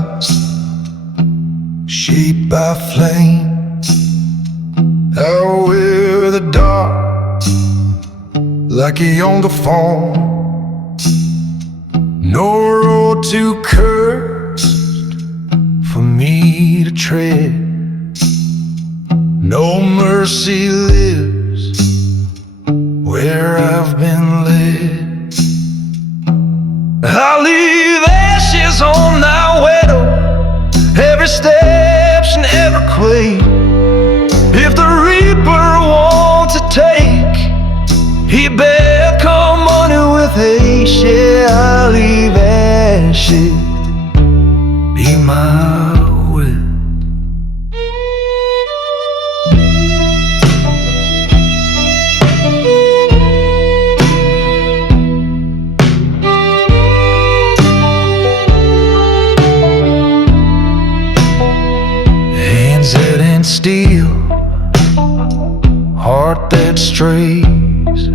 dust, shaped by flame. Out where the dark, like a younger fall. No road too cursed for me to tread. No mercy lives where I've been led. I leave ashes on my widow, every step's an every quake. If the reaper wants to take, he better come on it with haste. Yeah, I leave ashes be my will. Hands that ain't steel, heart that strays.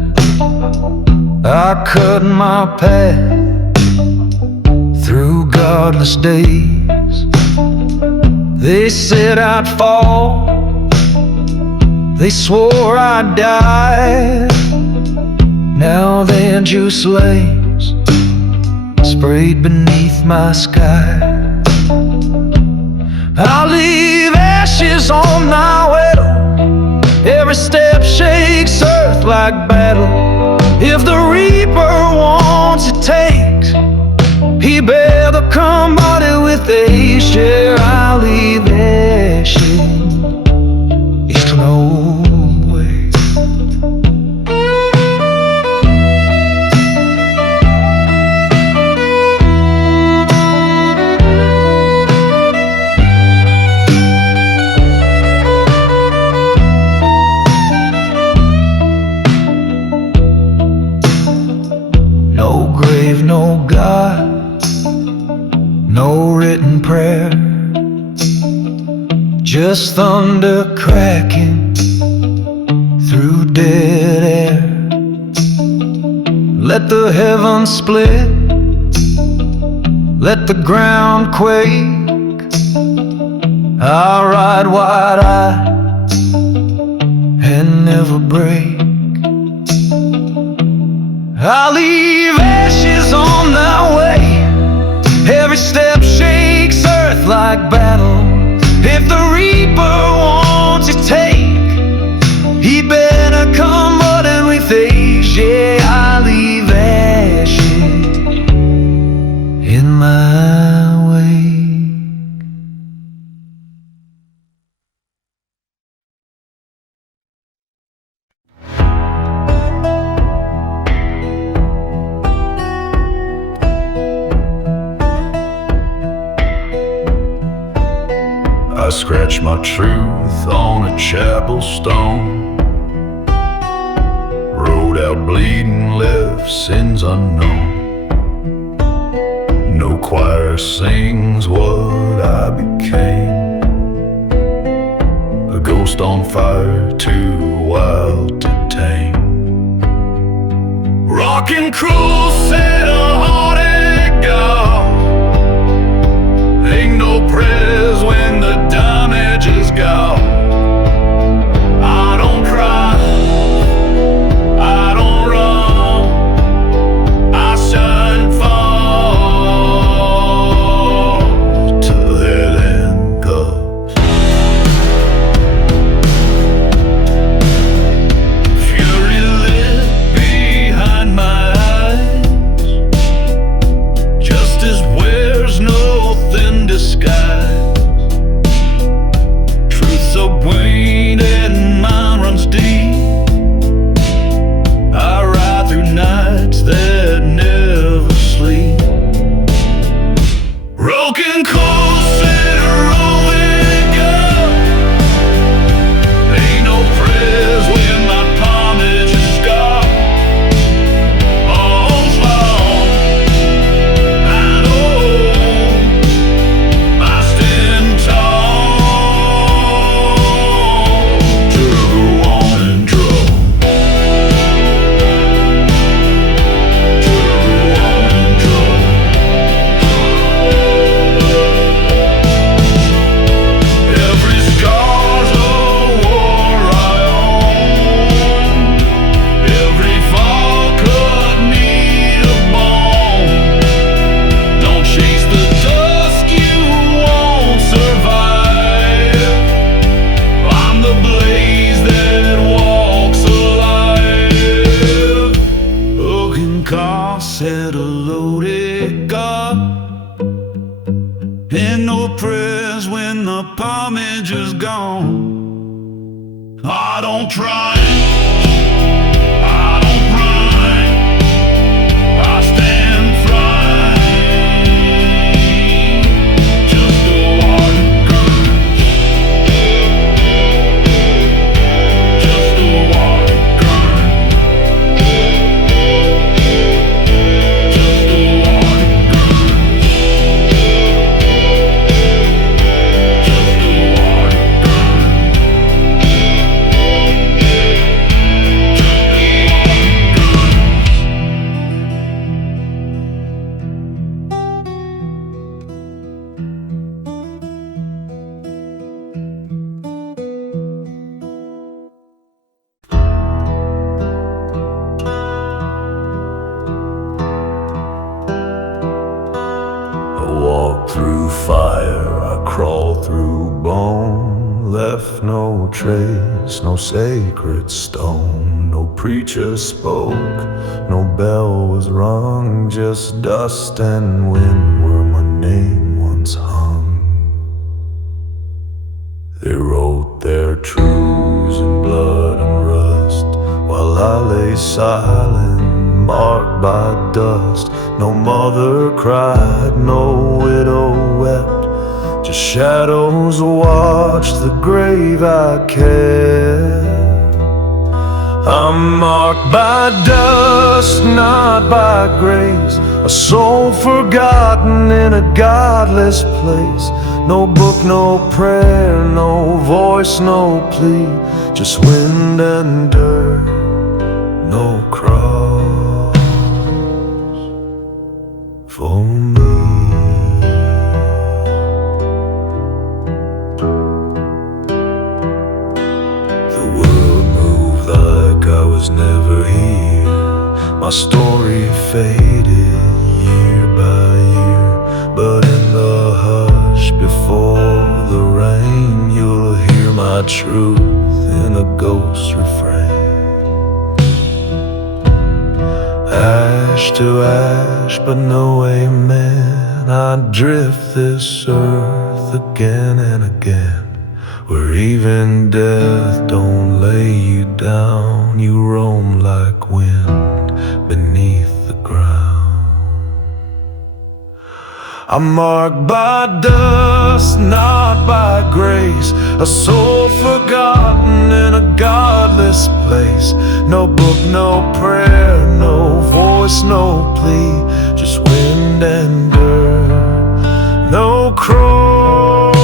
I cut my path through godless days. They said I'd fall, they swore I'd die. Now they're juice lanes sprayed beneath my sky. I leave ashes on my widow, every step shakes earth like battle. If the reaper wants to take, he better come on it with haste. Yeah, I leave ashes east to no way. No grave, no God, no written prayer, just thunder cracking through dead air. Let the heavens split, let the ground quake. I'll ride wide-eyed and never break. I leave ashes on my way, every step shakes earth like battle. If the reaper wants to take, he better come running with haste. Yeah, I leave ashes in my way. I scratch my truth on a chapel stone, wrote out bleeding, left sins unknown. No choir sings what I became, a ghost on fire too wild to tame. Rockin' cruel said a heartache God, ain't no prayers when the damage is gone. I don't cry, I don't run, I shouldn't fall till that end comes. Fury lit behind my eyes, justice wears no thin disguise. So Wayne and mine runs deep. I ride through nights that never sleep. Broken coals sit rolling up. Ain't no prayers when my pomage is scarred. All's long, I know I stand tall. and no prayers when the pomage is gone. I don't try, I don't run, I stand fine. Just the water gurns, just the water gurns, just the water gurns, just the water I walk through fire, I crawl through bone. Left no trace, no sacred stone. No preacher spoke, no bell was rung. Just dust and wind where my name once hung. They wrote their truths in blood and rust, while I lay silent, marked by dust. No mother cried, no widow wept, just shadows watched the grave I kept. I'm marked by dust, not by grace, a soul forgotten in a godless place. No book, no prayer, no voice, no plea, just wind and dirt, no cross for me. The world moved like I was never here. My story faded year by year, but in the hush before the rain, you'll hear my truth in a ghost refrain. Ash to ash, but no amen. I drift this earth again and again, where even death don't lay you down. You roam like wind beneath the ground. I'm marked by dust, not by grace, a soul forgotten in a godless place. No book, no prayer, no voice, no plea, just wind and dirt, no cross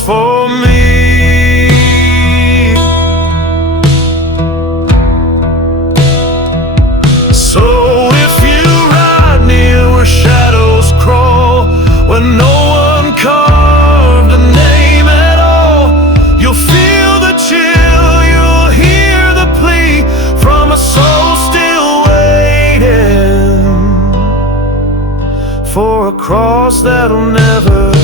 for me. So if you ride near where shadows crawl, where no one carved a name at all, you'll feel the chill, you'll hear the plea from a soul still waiting for a cross that'll never be.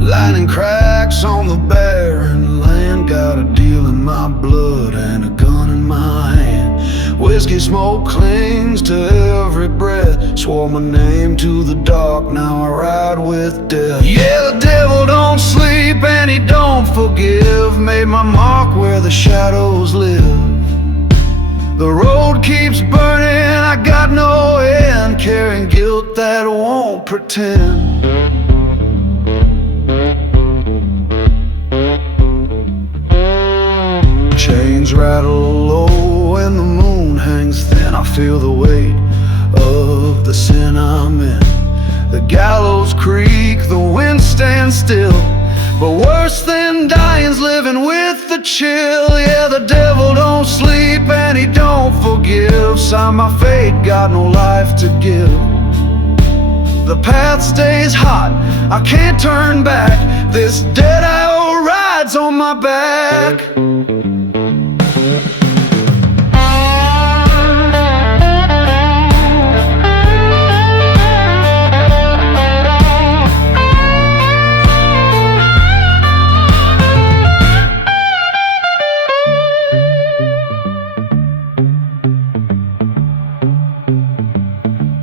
Lightning cracks on the barren land, got a deal in my blood and a gun in my hand. Whiskey smoke clings to every breath, swore my name to the dark, now I ride with death. Yeah, the devil don't sleep and he don't forgive, made my mark where the shadows live. The road keeps burning, I got no end, carrying guilt that won't pretend. Chains rattle low and the moon hangs thin, I feel the weight of the sin I'm in. The gallows creak, the wind stands still, but worse than dying's living with the chill. Yeah, the devil don't sleep and he don't forgive, sign my fate, got no life to give. The path stays hot, I can't turn back. This dead-eye rides on my back.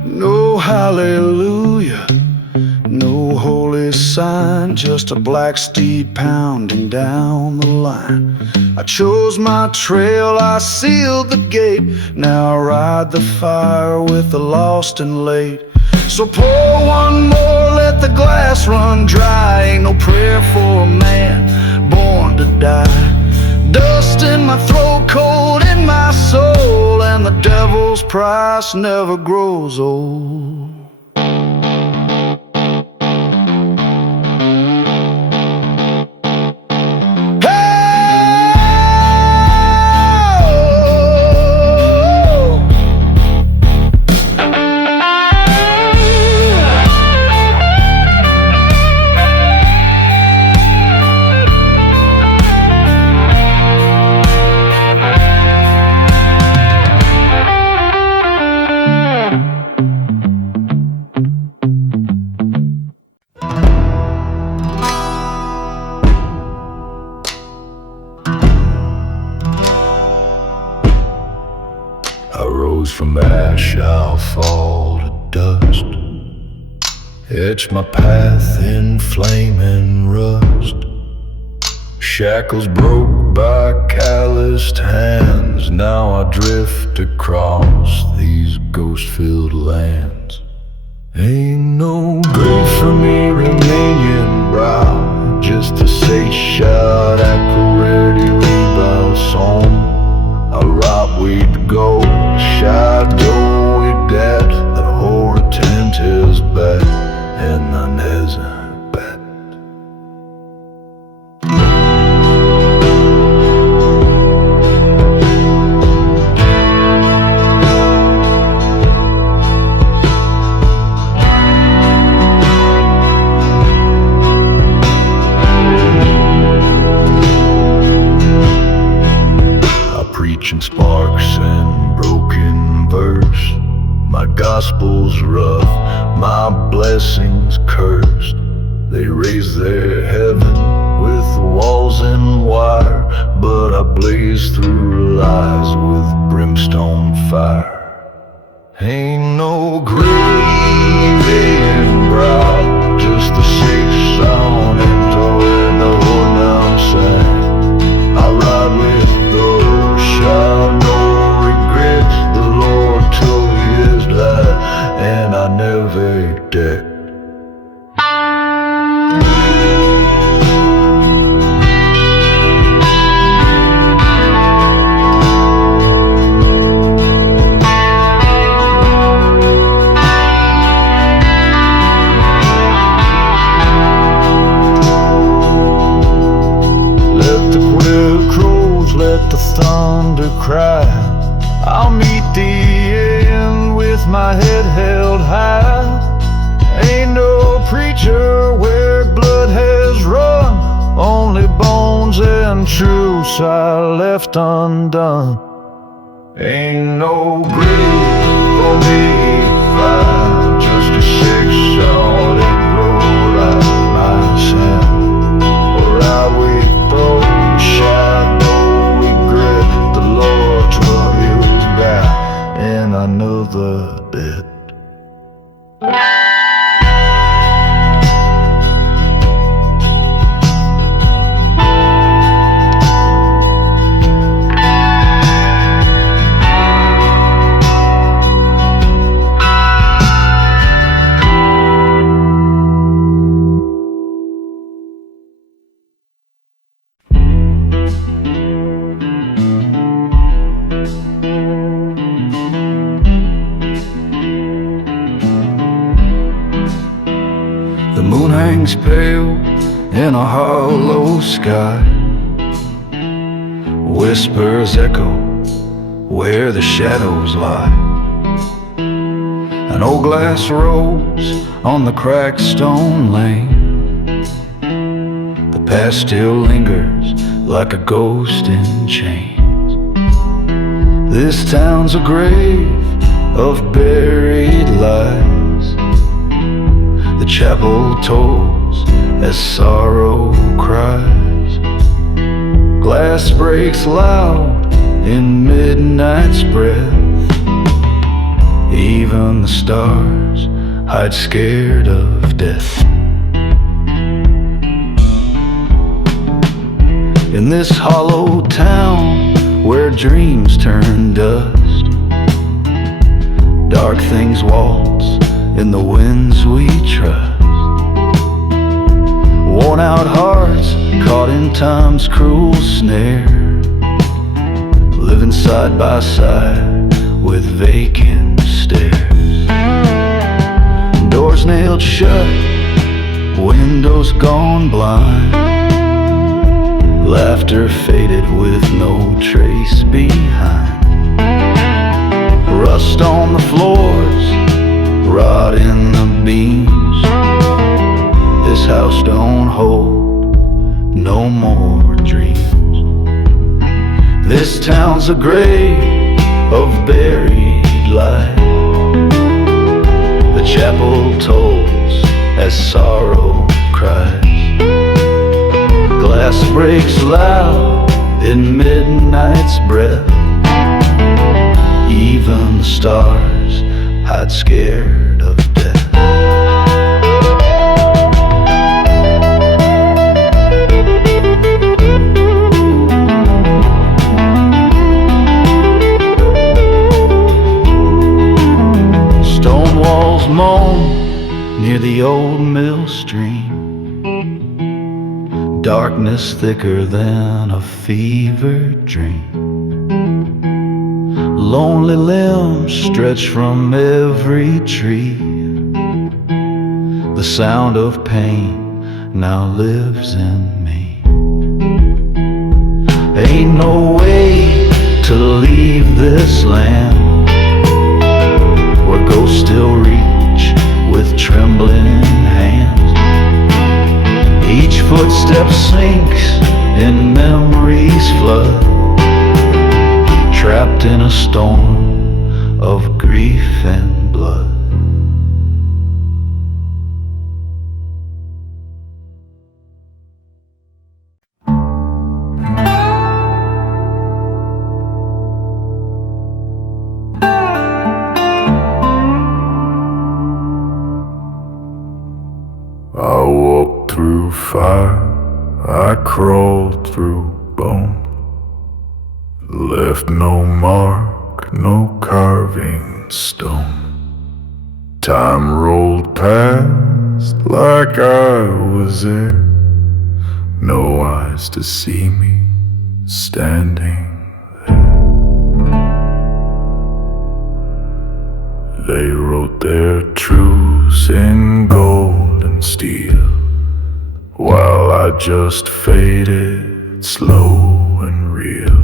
No hallelujah, no holy sign, just a black steed pounding down the line. I chose my trail, I sealed the gate. Now I ride the fire with the lost and late. So pour one more, let the glass run dry. Ain't no prayer for a man born to die. Dust in my throat, cold in my soul, and the devil's price never grows old. I rose from ash, I'll fall to dust. Etch my path in flame and rust. Shackles broke by calloused hands. Now I drift across these ghost-filled lands. Ain't no grave for me remaining brow, just a safe shot at the ready rebound song. I rob with gold, shadow with death. The whole tent is bad, and none is bad. Preaching sparks and broken verse. My gospel's rough, my blessings cursed. They raise their heaven with walls and wire, but I blaze through lies with brimstone fire. Ain't no grave in brow, just the safe sound echoing the whole down side. I ride with those no regrets. The Lord told his life, and I never did. Let the quail crows, let the thunder cry. I'll meet the end with my head held high. Ain't no preacher where blood has run, only bones and truths I left undone. Ain't no grave for me find, just a sick soul that grow like my sin. Or I will throw shadow regret. The Lord took his back in another bed. The moon hangs pale in a hollow sky. Whispers echo where the shadows lie. An old glass rose on the cracked stone lane. The past still lingers like a ghost in chains. This town's a grave of buried lies. The chapel tolls as sorrow cries. Glass breaks loud in midnight's breath. Even the stars hide scared of death. In this hollow town where dreams turn dust, dark things waltz in the winds we trust. Worn out hearts caught in time's cruel snare, living side by side with vacant stares. Doors nailed shut, windows gone blind. Laughter faded with no trace behind. Rust on the floors, rot in the beams. This house don't hold no more dreams. This town's a grave of buried life. The chapel tolls as sorrow cries. Glass breaks loud in midnight's breath. Even the stars hide scared of death. Stone walls moan near the old mill stream. Darkness thicker than a fevered dream. Lonely limbs stretch from every tree. The sound of pain now lives in me. Ain't no way to leave this land where ghosts still reach with trembling hands. Each footstep sinks in memory's flood, trapped in a storm of grief and blood. I walked through fire, I crawled through bone. Left no mark, no carving stone. Time rolled past like I was there. No eyes to see me standing there. They wrote their truths in gold and steel, while I just faded slow and real.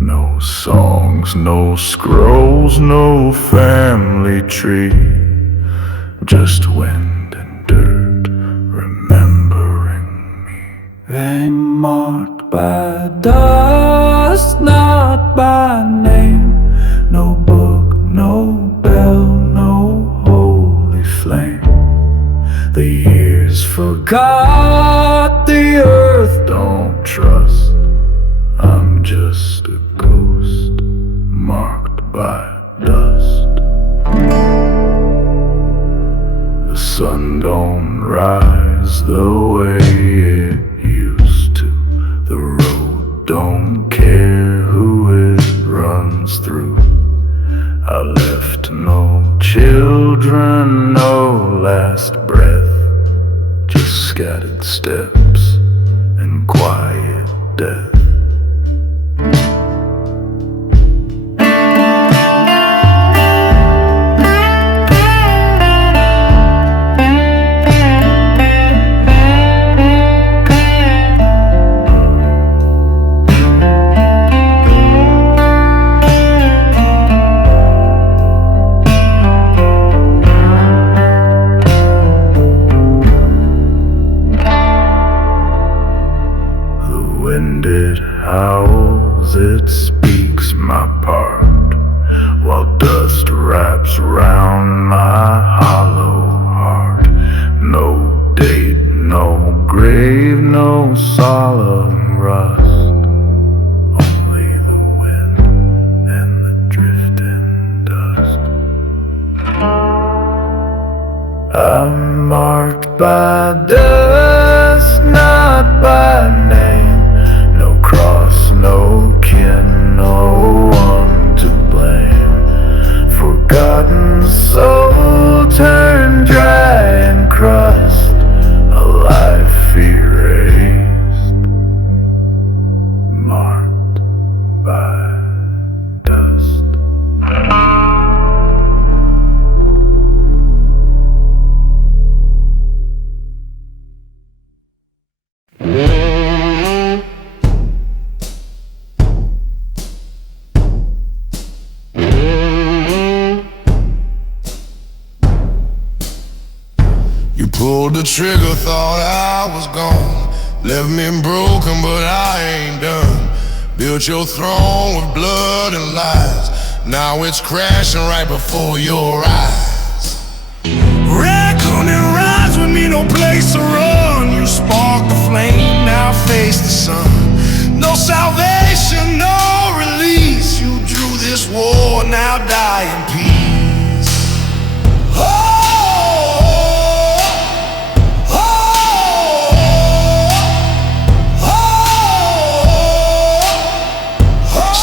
No songs, no scrolls, no family tree, just wind and dirt remembering me. They marked by dust, not by name. No book, no bell, no holy flame. The years forgot, the earth don't trust. I'm just a ghost marked by dust. The sun don't rise the way it used to. The road don't care who it runs through. I left no children, no last breath, just scattered steps and quiet death. no solemn rust, only the wind and the drifting dust. I'm marked by dust, not by name. No cross, no kin, no one to blame. Forgotten soul turned dry and crust, a life erased, marked by dust. You pulled the trigger, thought I was gone. Left me broken, but I ain't done. Built your throne with blood and lies. Now it's crashing right before your eyes. Raccoon and rides with me, no place to run. You sparked the flame, now face the sun. No salvation, no release. You drew this war, now die in peace. Oh!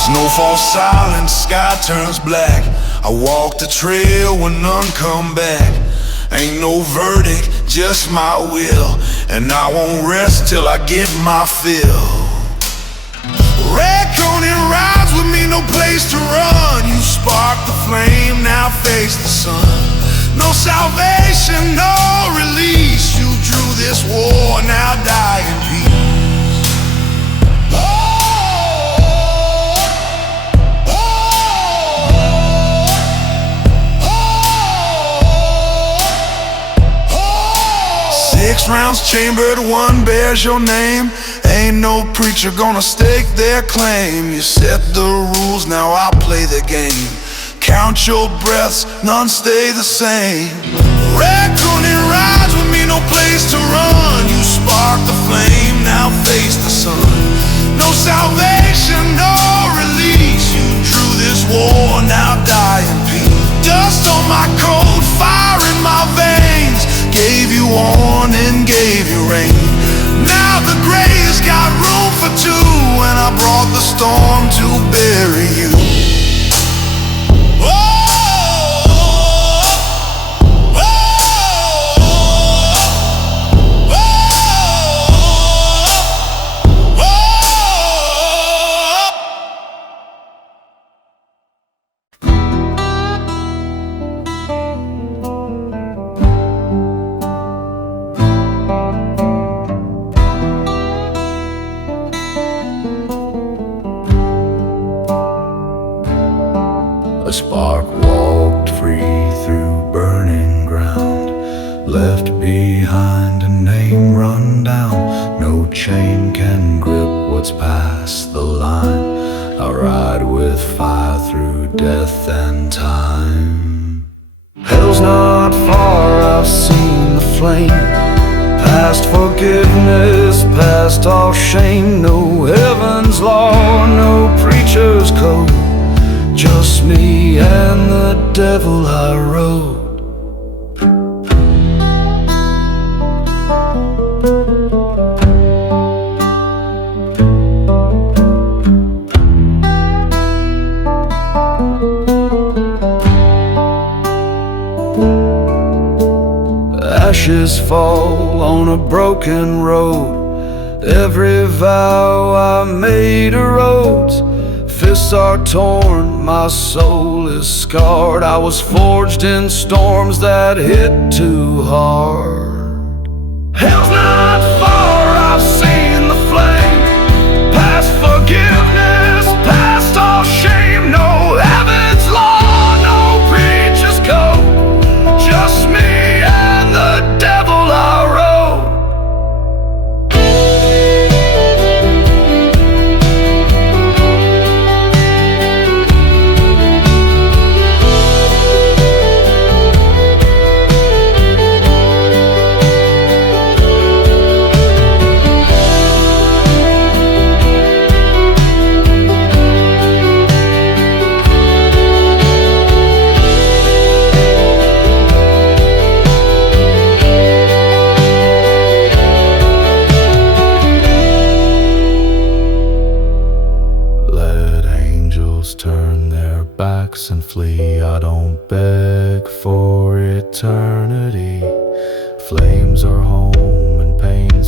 Snowfall silent, sky turns black. I walk the trail when none come back. Ain't no verdict, just my will, and I won't rest till I get my fill. Raccoon rides with me, no place to run. You sparked the flame, now face the sun. No salvation, no release. You drew this war, now die in peace. Six rounds chambered, one bears your name. Ain't no preacher gonna stake their claim. You set the rules, now I play the game. Count your breaths, none stay the same. Raccoon rides with me, no place to run. You spark the flame, now face the sun. No salvation, no release. You drew this war, now die in peace. Dust on my coat, fire in my veins. Gave you warning, gave you rain. Now the gray's got room for two, and I brought the storm to bury you. A spark walked free through burning ground, left behind a name run down. No chain can grip what's past the line. I ride with fire through death and time. Hell's not far, I've seen the flame. Past forgiveness, past all shame. No heaven's law, no preacher's code. Just me and the devil I rode. Ashes fall on a broken road. Every vow I made erodes. Fists are torn, my soul is scarred. I was forged in storms that hit too hard. Hell's not far, I've seen the flame. Past forgiveness, past all shame. No heaven's law, no preacher's code. Just me and the devil I rode.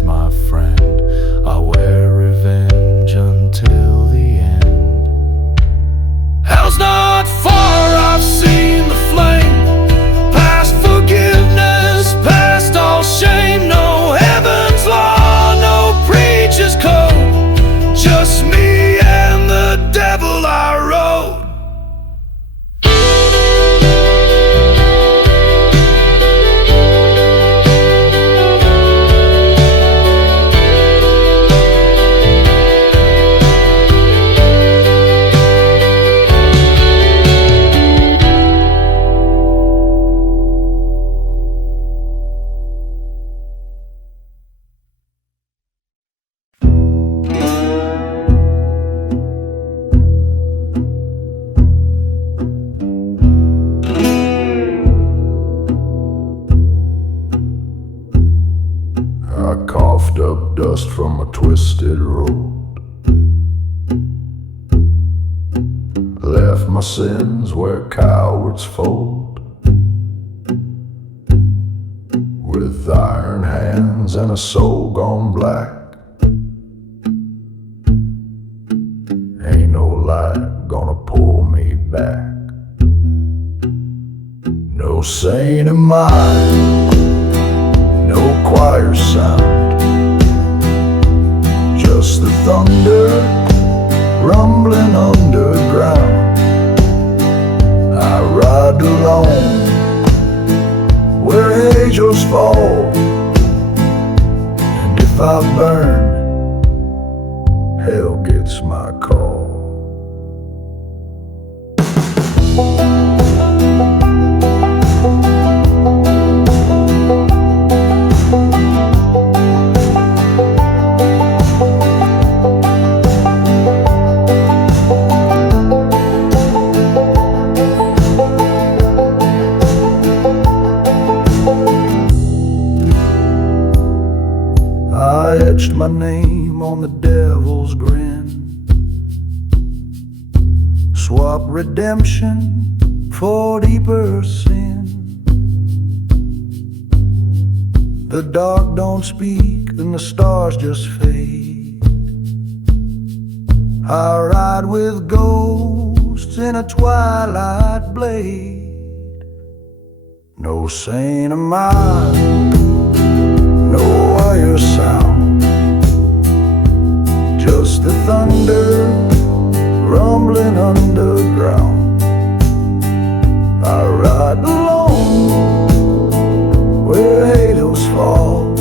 hands, my friend. I wear revenge until the end. Hell's not far, I've seen the flame. Past forgiveness, past all shame. No heaven's law, no preacher's code. Just me and the devil I rode. I coughed up dust from a twisted road, left my sins where cowards fold. With iron hands and a soul gone black, ain't no light gonna pull me back. No saint of mine, no choir sound, just the thunder rumbling underground. I ride alone where angels fall, and if I burn, hell gets my call. I etched my name on the devil's grin, swap redemption for deeper sin. The dark don't speak and the stars just fade. I ride with ghosts in a twilight blade. No saint of mine, no wire sound, just the thunder rumbling underground. I ride alone where halos fall,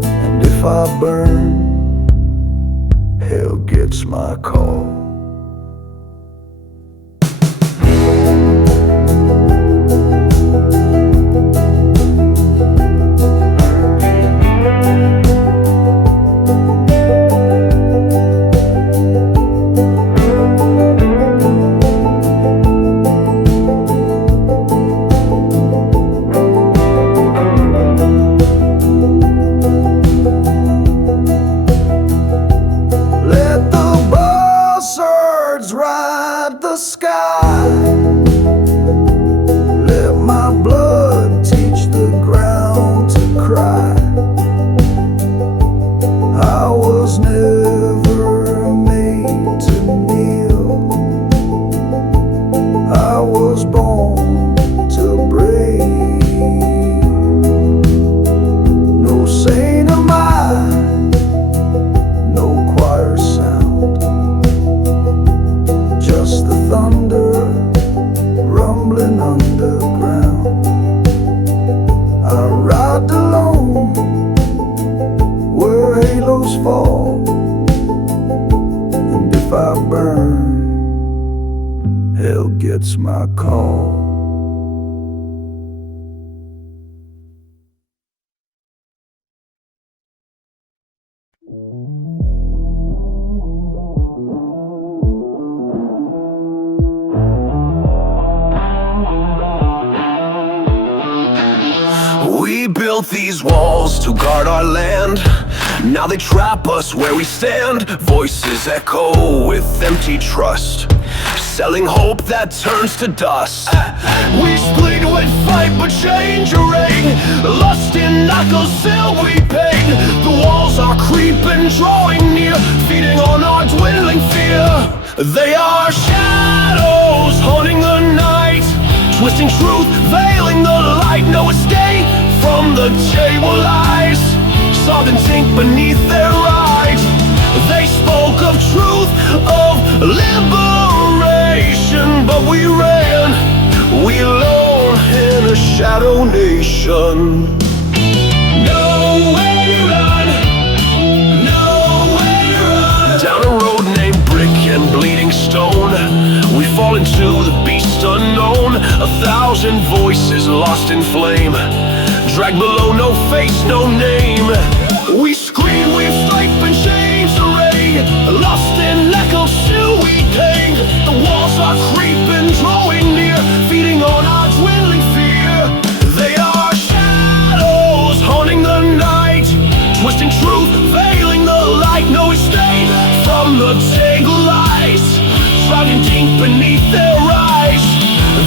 and if I burn, hell gets my call. Ride the sky, let my blood teach the ground to cry. I was never made to kneel, I was born to break. No saint of mine, no choir sound, just the thunder rumbling underground. I ride alone where halos fall, and if I burn, hell gets my call. We built these walls to guard our land. Now they trap us where we stand. Voices echo with empty trust. selling hope that turns to dust. We split with fight but change a ring. Lust in knuckles till we ping. The walls are creeping, drawing near, feeding on our dwindling fear. They are shadows haunting the night, twisting truth, veiling the light. No escape from the table lies, sobbing ink beneath their eyes. They spoke of truth, of liberation, but we ran, we alone in a shadow nation. Nowhere to run, nowhere to run. Down a road named brick and bleeding stone, we fall into the beast unknown. 1,000 voices lost in flame, dragged below, no face, no name. We scream, we've striped and chains array, lost in echoes till we hang. The walls are creeping, drawing near, feeding on our dwindling fear. They are shadows haunting the night, twisting truth, veiling the light. No escape from the tangled lies, drowning deep beneath their eyes.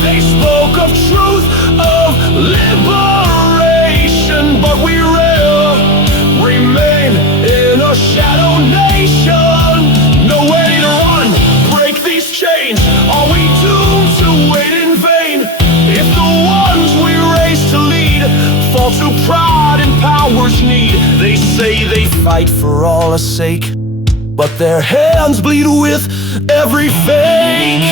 They spoke of truth, of liberation, but we remain in a shadow nation. Nowhere to run, break these chains. Are we doomed to wait in vain? If the ones we raise to lead fall to pride and power's need. They say they fight for Allah's sake, but their hands bleed with every fake.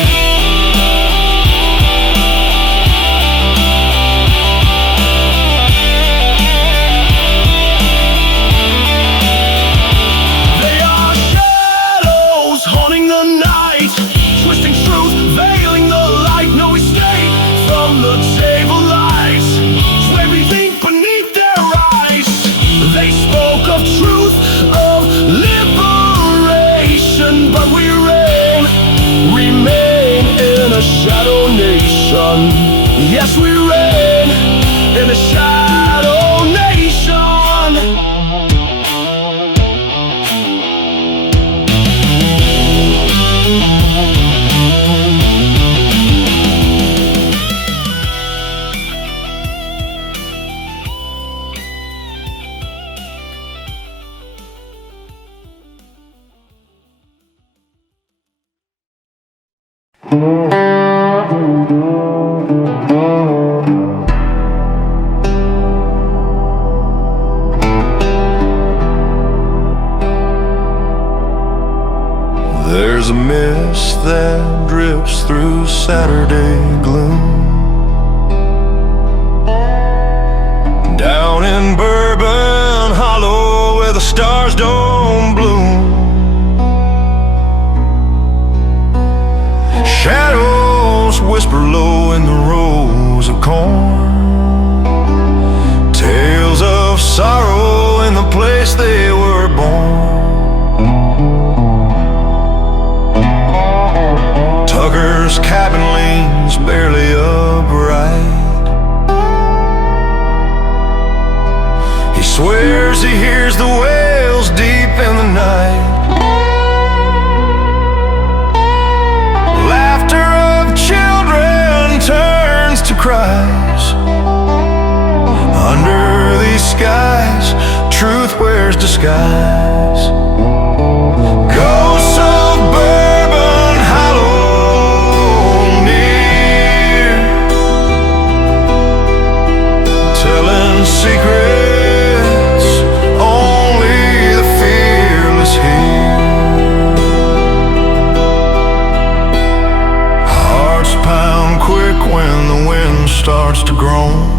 Shadow nation, yes, we reign in a shadow nation. There's a mist that drips through Saturday gloom, down in Bourbon Hollow where the stars don't bloom. Shadows whisper low in the rows of corn, tales of sorrow in the place they were born. Tucker's cabin leans barely upright. He swears he hears the wails deep in the night. Laughter of children turns to cries. Under these skies, truth wears disguise. Ghosts of Bourbon Hollow near, telling secrets only the fearless hear. Hearts pound quick when the wind starts to groan.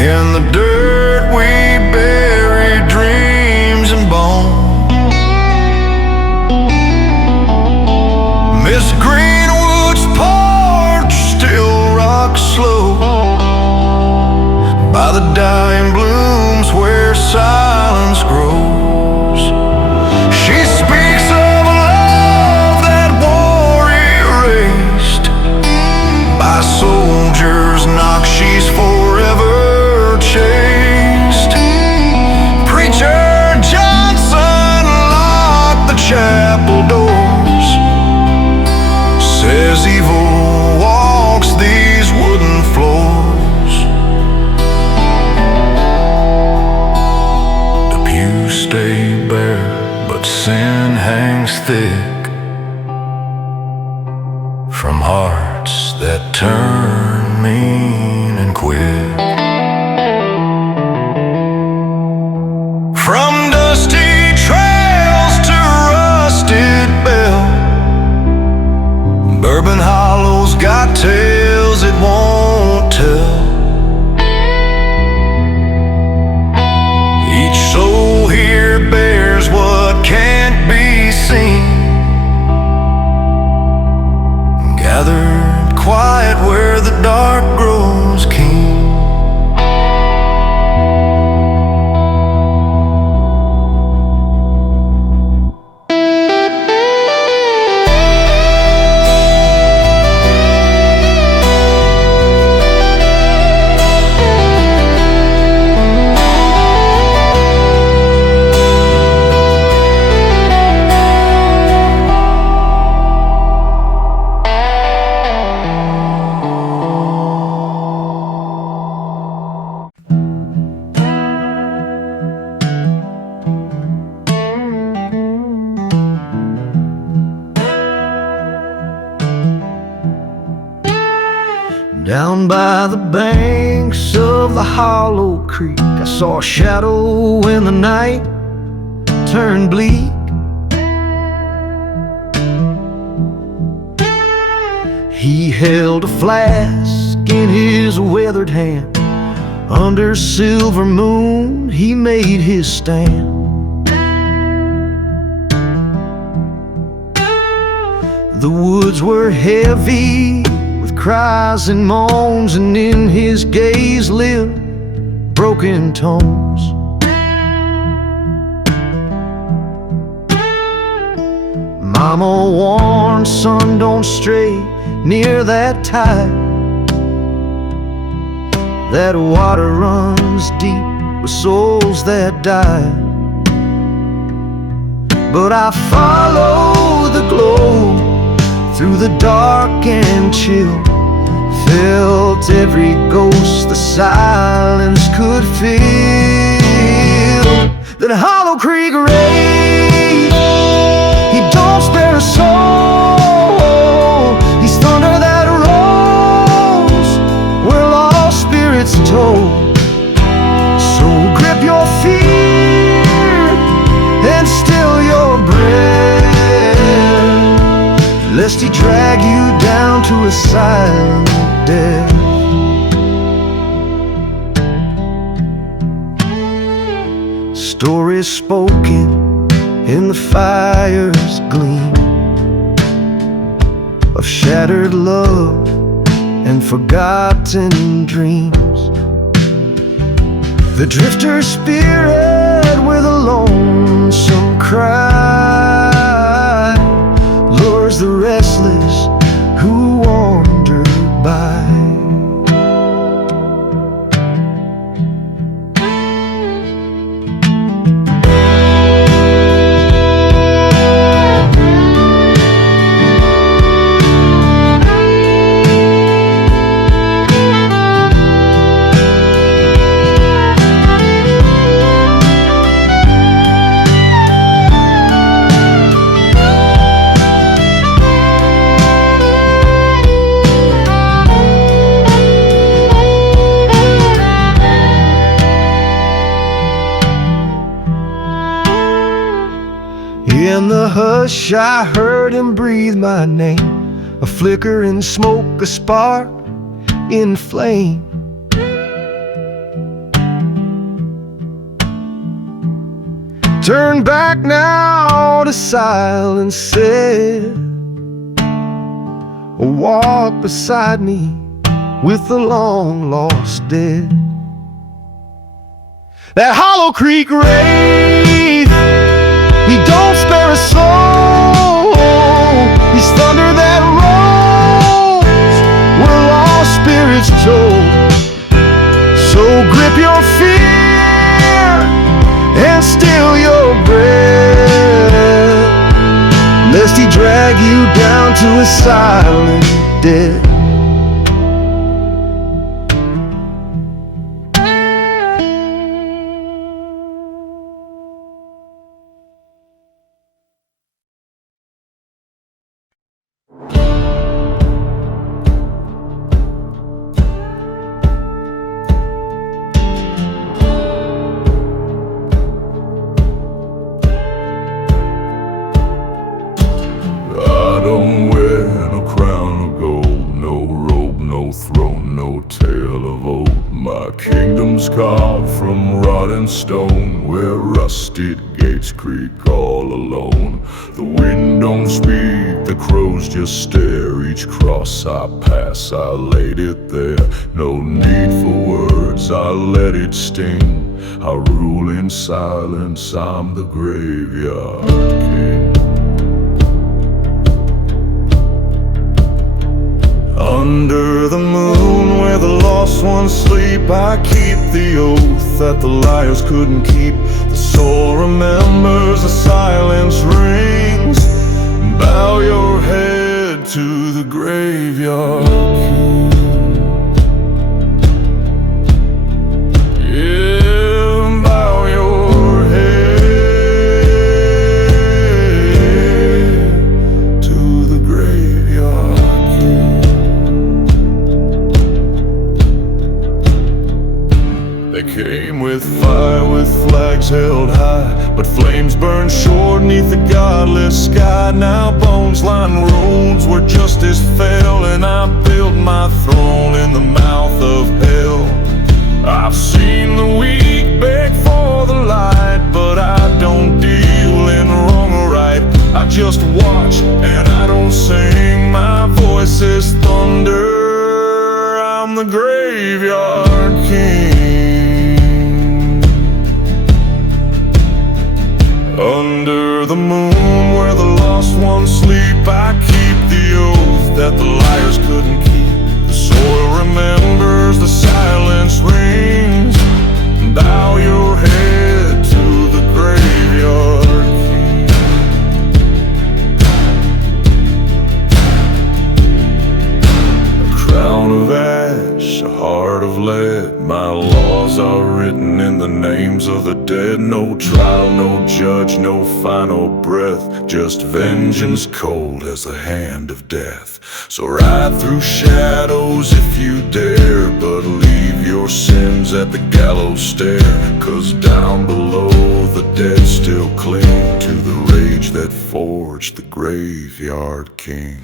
In the dirt we bury dreams and bone. Miss Greenwood's porch still rocks slow by the dying blooms where silence grows. She speaks of a love that war erased by soldiers knocked. She's forever chased. Preacher Johnson locked the chapel door. By the banks of the hollow creek, I saw a shadow when the night turned bleak. He held a flask in his weathered hand. Under silver moon he made his stand. The woods were heavy with cries and moans, and in his gaze lived broken tones. Mama warned, son, don't stray near that tide. That water runs deep with souls that die. But I followed the glow through the dark and chill, felt every ghost the silence could fill. That Hollow Creek rage, he don't spare a soul. He's thunder that rolls where lost spirits toll. So grip your fear and still your breath, lest he drag you down to a silent death. Stories spoken in the fire's gleam of shattered love and forgotten dreams. The drifter's spirit with a lonesome cry lures the restless who wander by. In the hush I heard him breathe my name, a flicker in smoke, a spark in flame. Turn back now to silence said, walk beside me with the long lost dead. That Hollow Creek wraith, he don't spare a soul. He's thunder that rolls where lost spirits toll. So grip your fear and still your breath, lest he drag you down to a silent death. I don't wear no crown of gold, no robe, no throne, no tale of old. My kingdom's carved from wrought and stone, where rusted gates creak all alone. The wind don't speak, the crows just stare. Each cross I pass, I laid it there. No need for words, I let it sting. I rule in silence, I'm the graveyard king. Under the moon where the lost ones sleep, I keep the oath that the liars couldn't keep. The soul remembers, the silence rings. Bow your head to the graveyard king. Yeah, bow your head to the graveyard king. They came with fire, with flags held high, but flames burned short neath the godless sky. Now bones line roads where justice fell, and I built my throne in the mouth of hell. I've seen the weak beg for the light, but I don't deal in wrong or right. I just watch and I don't sing. My voice is thunder. I'm the graveyard king. Under the moon where the lost ones sleep, I keep the oath that the liars couldn't keep. The soil remembers, the silence rings. Bow your head to the graveyard king. A crown of ash, a heart of lead. My laws are written in the names of the dead. No trial, no judge, no final breath, just vengeance cold as the hand of death. So ride through shadows if you dare, but leave your sins at the gallows stair. 'Cause down below the dead still cling to the rage that forged the graveyard king.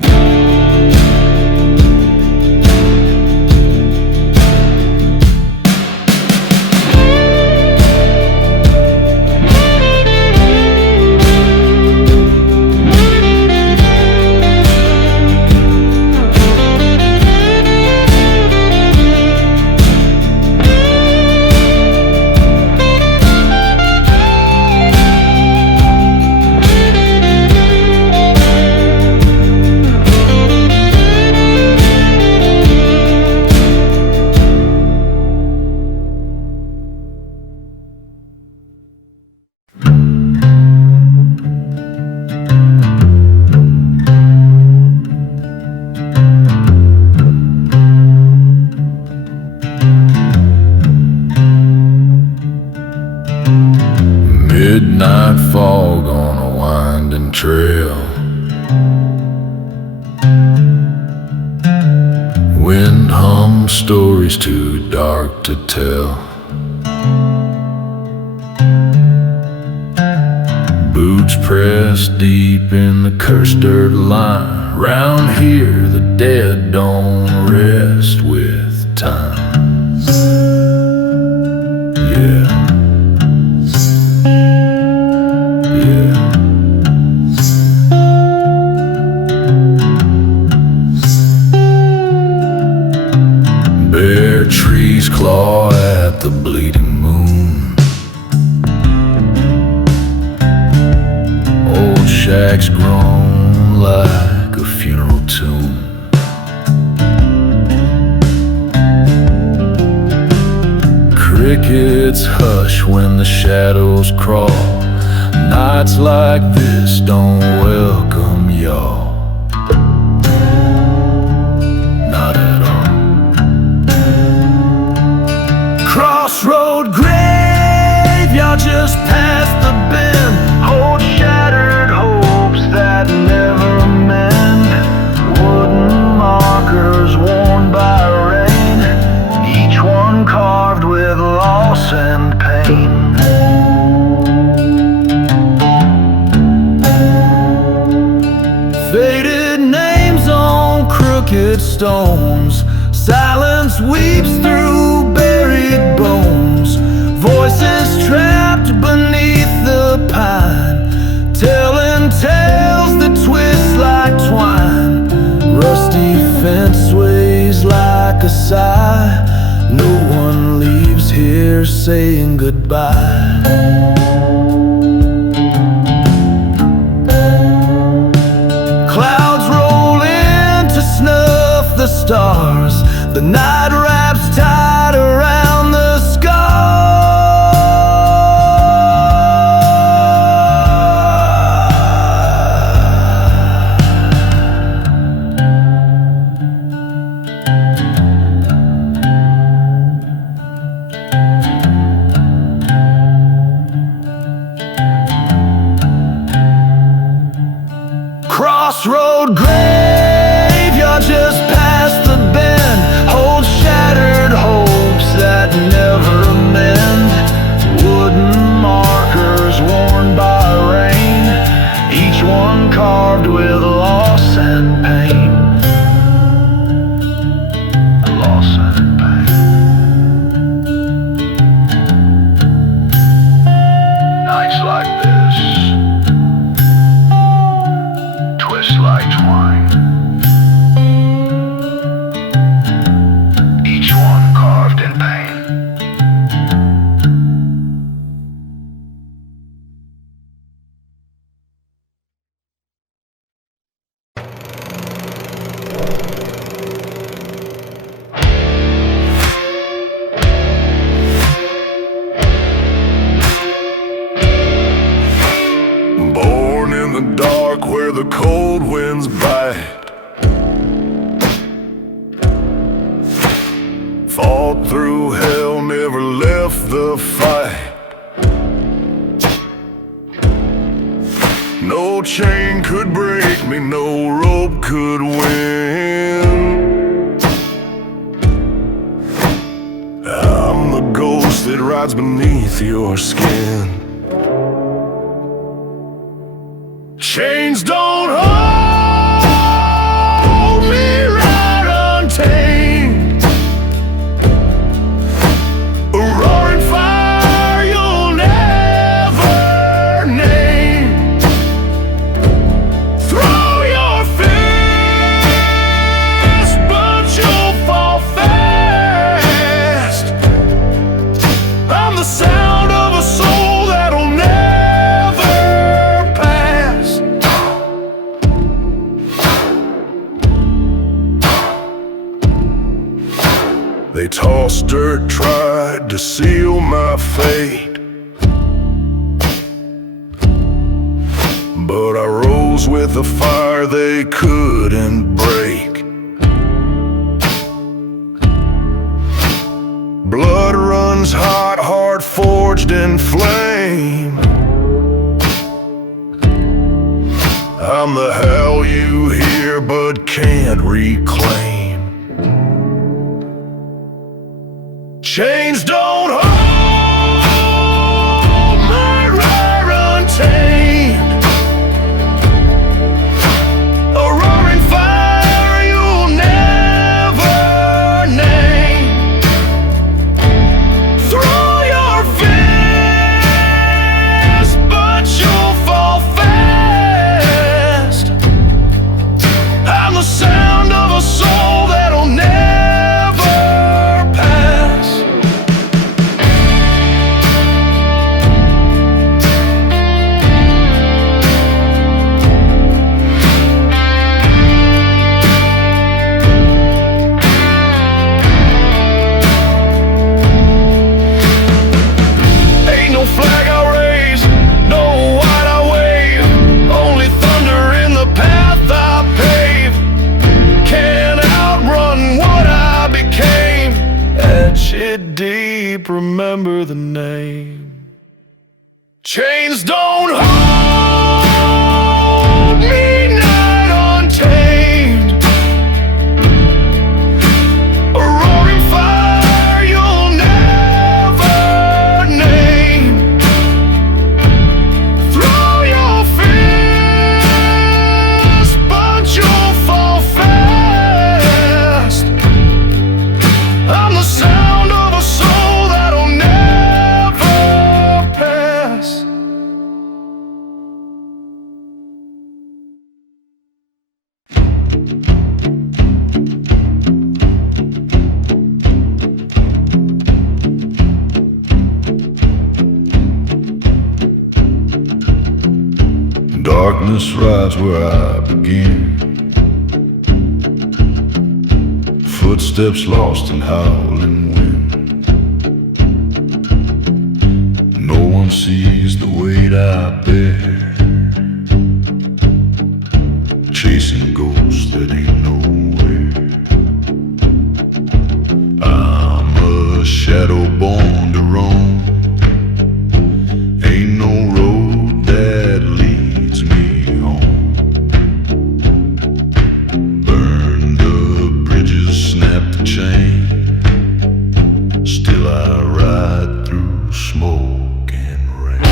Midnight fog on a winding trail. Wind hums stories too dark to tell. Boots pressed deep in the cursed dirt line. Round here the dead don't rest with time. Yeah. Bare trees claw at the bleeding moon. Old shacks groan like a funeral tomb. Crickets hush when the shadows crawl. Nights like this don't welcome y'all. Crossroad graveyard just past the bend. Old shattered hopes that never mend. Wooden markers worn by rain, each one carved with loss and pain. Faded names on crooked stones. Silence weeps through buried bones. Voices trapped beneath the pine, telling tales that twist like twine. Rusty fence sways like a sigh. No one leaves here saying goodbye. Clouds roll in to snuff the stars. The night wraps tight around the sky. cold winds bite. Fought through hell, never left the fight. No chain could break me, no rope could win. I'm the ghost that rides beneath your skin. Chains don't hold me right untamed. A roaring fire you'll never name. Throw your fist, but you'll fall fast. I'm the sound of a soul that'll never pass. They tossed dirt, tried to seal my fate, but I rose with a fire they couldn't break. Blood runs hot, heart forged in flame. I'm the hell you hear but can't reclaim. Chains don't hold my rare untamed. A roaring fire you'll never name. Throw your fist, but you'll fall fast. I'm the sound of a soul that'll never pass. Ain't no flag I raise, no white I wave, only thunder in the path I pave. Can't outrun what I became. Etch it deep, remember the name. Chains don't hold me night untamed. A roaring fire you'll never name. Throw your fist, but you'll fall fast. I'm the sound of a soul that'll never pass. Darkness rides where I begin. Footsteps lost in howling wind. No one sees the weight I bear. Chasing ghosts that ain't nowhere. I'm a shadow born to roam. Ain't no road that leads me home. Burn the bridges, snap the chain. Still I ride through smoke and rain.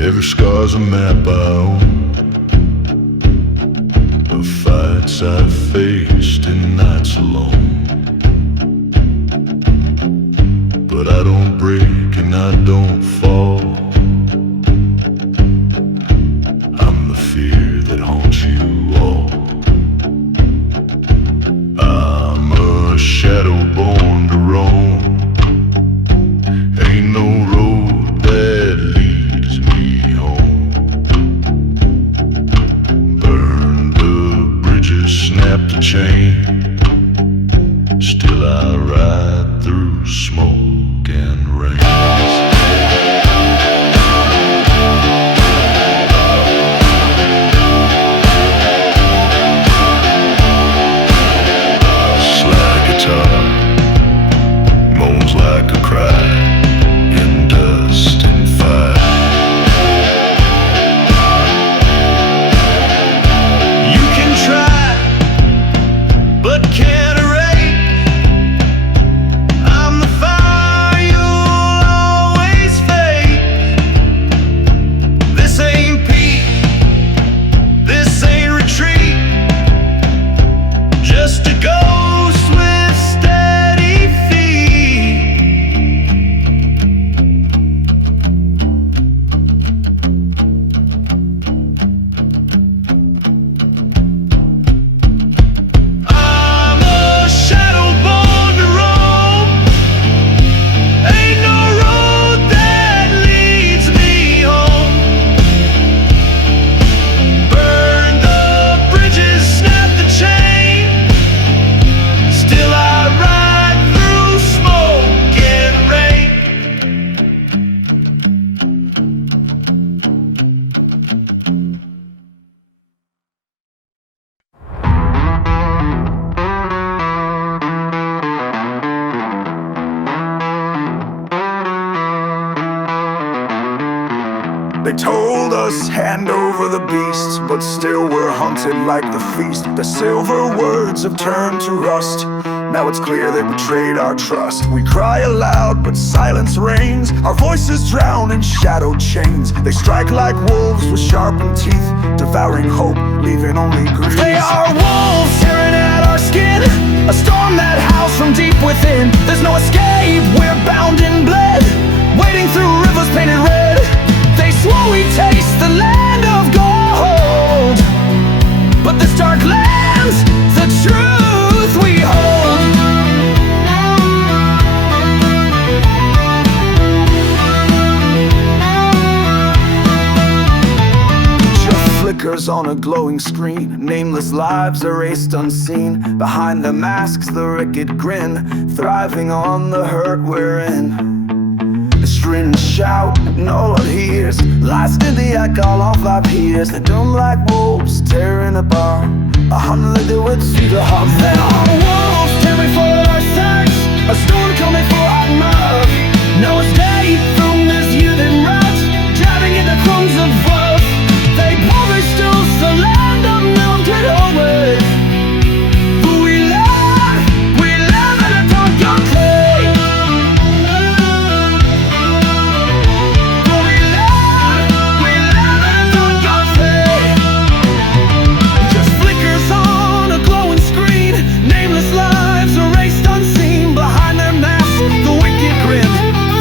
Every scar's a map I own. The fights I've faced in nights alone. But I don't break and I don't fall. I'm the fear that haunts you all. I'm a shadow born to roam. Ain't no road that leads me home. Burn the bridges, snap the chain. They told us hand over the beast, but still we're hunted like the feast. The silver words have turned to rust. Now it's clear they betrayed our trust. We cry aloud, but silence reigns. Our voices drown in shadow chains. They strike like wolves with sharpened teeth, devouring hope, leaving only grief. They are wolves tearing at our skin, a storm that howls from deep within. There's no escape, we're bound in blood, wading through rivers painted red. They swore we'd taste the land of gold, but this dark land's the truth we hold. Flickers on a glowing screen, nameless lives erased unseen. Behind the masks the wicked grin, thriving on the hurt we're in. The strident shout, no one hears, lost in the echo of our peers. They doom like wolves, tearing apart a hundred they would see the heart. There are wolves tearing for our sacks, a storm coming for our mouth. No escape from this youthing rot, driving in the crumbs of wealth. They polished us the land of mountain always, but we live in a dark clay. But we live in a dark clay. Just flickers on a glowing screen, nameless lives erased unseen. Behind their masks the wicked grin,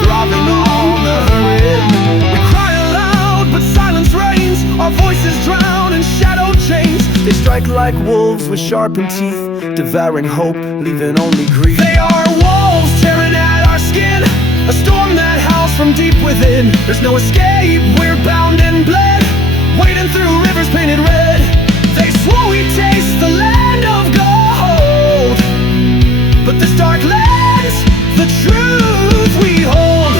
throbbing on the hurried. We cry aloud but silence reigns, our voices drown in shadow chains. They strike like wolves with sharpened teeth, devouring hope, leaving only grief. They are wolves tearing at our skin, a storm that howls from deep within. There's no escape, we're bound in blood, wading through rivers painted red. They swore we'd taste the land of gold, but this dark land's the truth we hold.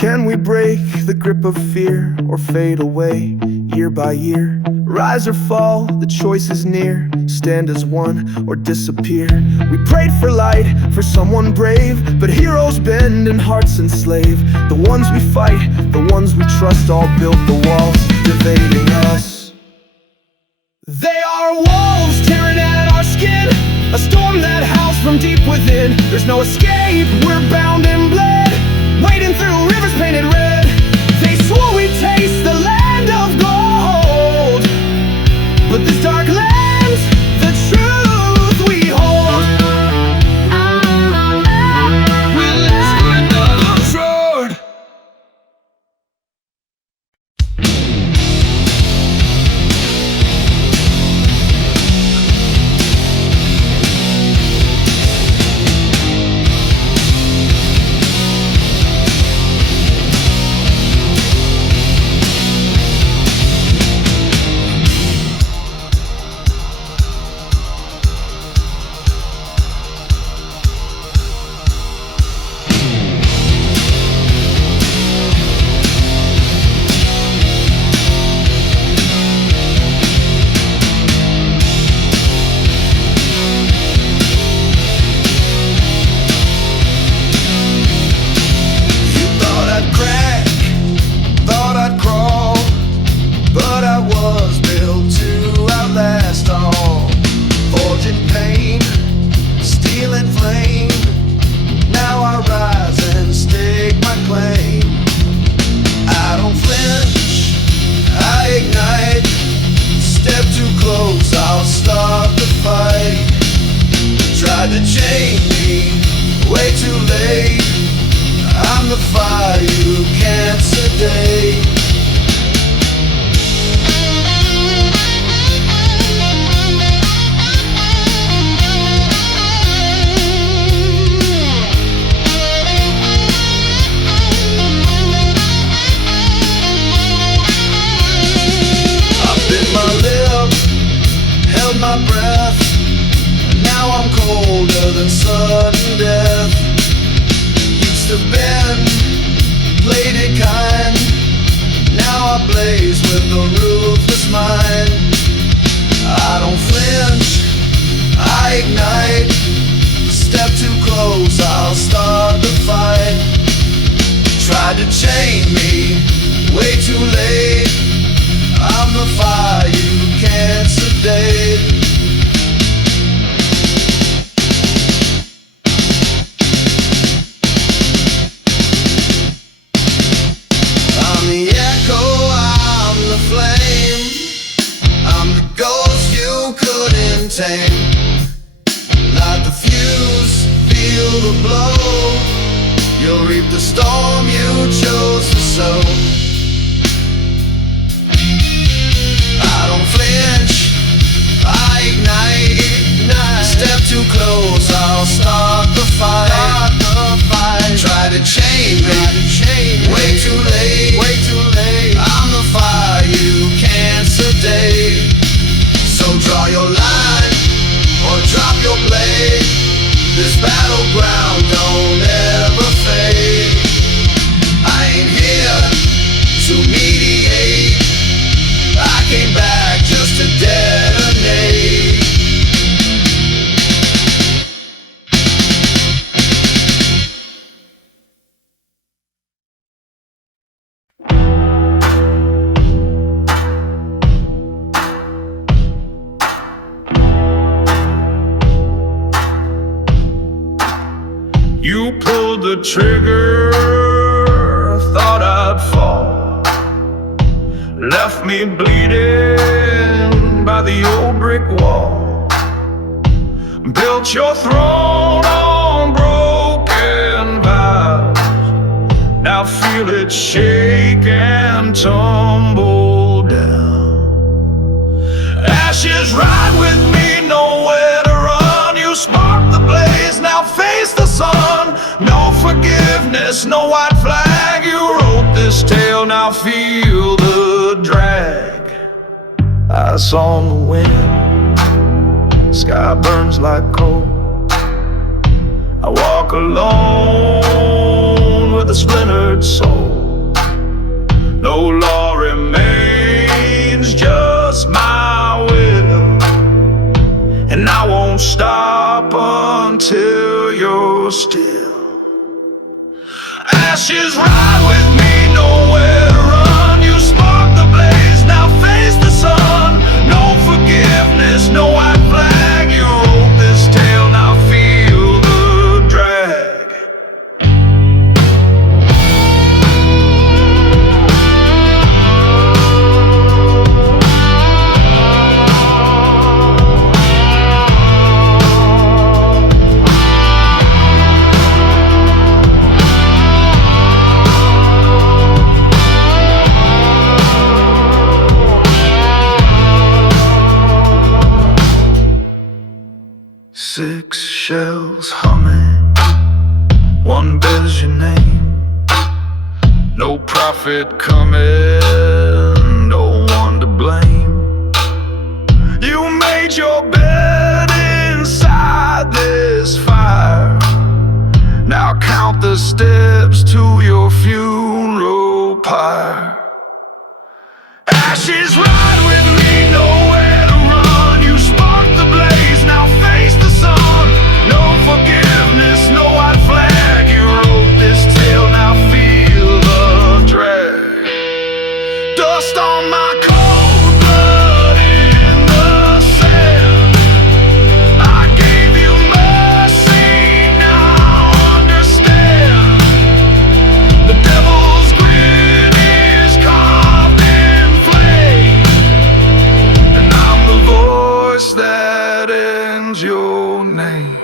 Can we break the grip of fear or fade away year by year? Rise or fall, the choice is near. Stand as one or disappear. We prayed for light, for someone brave, but heroes bend and hearts enslave. The ones we fight, the ones we trust, all built the walls dividing us. They are wolves tearing at our skin, a storm that howls from deep within. There's no escape, we're bound in blood, wading through rivers painted red. They swore we'd taste the land of gold, but this dark land's the truth we hold. We live in the road. Tried to chain me, way too late. I'm the fire you can't sedate. I bit my lip, held my breath. Now I'm colder than sudden death. Used to bend, played it kind. Now I blaze with a ruthless mind. I don't flinch, Light the fuse, feel the blow. You'll reap the storm you chose to sow. I don't flinch, I ignite. Step too close, I'll start the fight. Try to chain me, way too late. I'm the fire you can't sedate. So draw your line, or drop your blade. This battleground don't ever fade. I ain't here to mediate. I came back just to detonate. You pulled the trigger, thought I'd fall. Left me bleeding by the old brick wall. Built your throne on broken vows. Now feel it shake and tumble down. Ashes ride with me, nowhere to run. You spark the blaze, now face the sun. No forgiveness, no white flag. You wrote this tale, now feel the drag. Ice on the wind, sky burns like coal. I walk alone with a splintered soul. No law remains, just my will. And I won't stop until you're still. Ashes ride with me, nowhere to run. You spark the blaze, now face the sun. No forgiveness, no white flag. You wrote this tale, now feel the drag. Six shells humming, one bears your name. No profit coming, no one to blame. You made your bed inside this fire. Now count the steps to your funeral pyre. Ashes ride with me, nowhere to run. You spark the blaze, now face the sun. No forgiveness, no white flag. You wrote this tale, now feel the drag. Dust on my cold blood in the sand. I gave you mercy, now understand. The devil's grin is carved in flame, and I'm the voice that ends your name.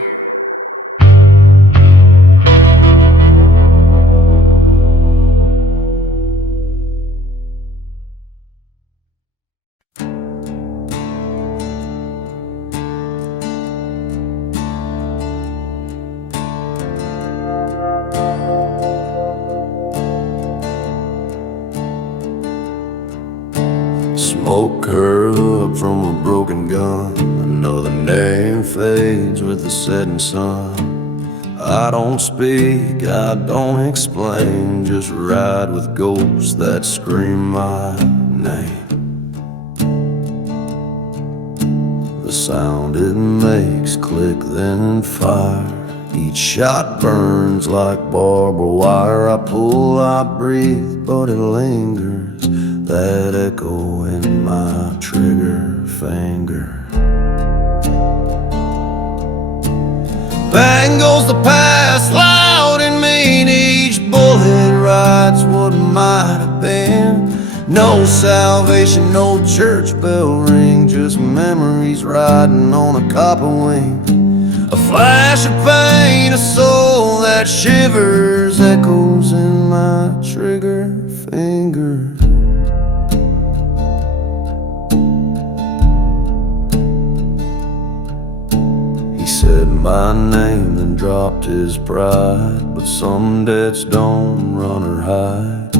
Smoke curls up from a broken gun. Another name fades with the setting sun. I don't speak, I don't explain. Just ride with ghosts that scream my name. The sound it makes, click then fire. Each shot burns like barbed wire. I pull, I breathe, but it lingers. That echo in my trigger finger. Bang goes the past, loud and mean. Each bullet rides what might have been. No salvation, no church bell ring. Just memories riding on a copper wing. A flash of pain, a soul that shivers, echoes in my trigger finger. He said my name and dropped his pride, but some debts don't run or hide.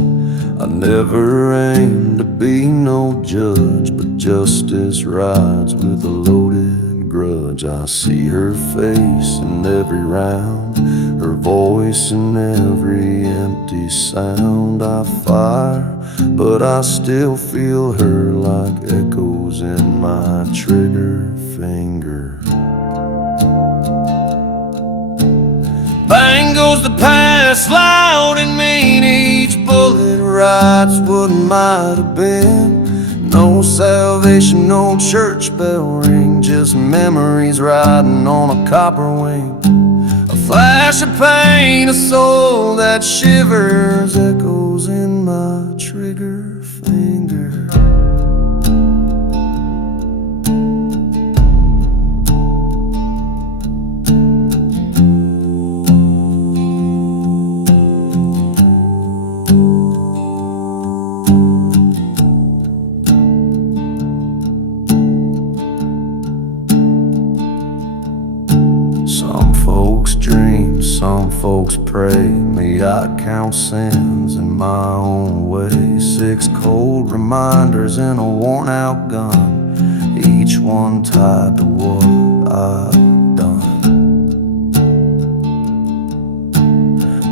I never aimed to be no judge, but justice rides with a loaded grudge. I see her face in every round, her voice in every empty sound. I fire, but I still feel her like echoes in my trigger finger. Bang goes the past, loud and mean. Each bullet writes what might have been. No salvation, no church bell ring, just memories riding on a copper wing. A flash of pain, a soul that shivers, echoes in my trigger finger. Some folks dream, some folks pray. Me, I count sins in my own way. 6 cold reminders in a worn-out gun, each one tied to what I've done.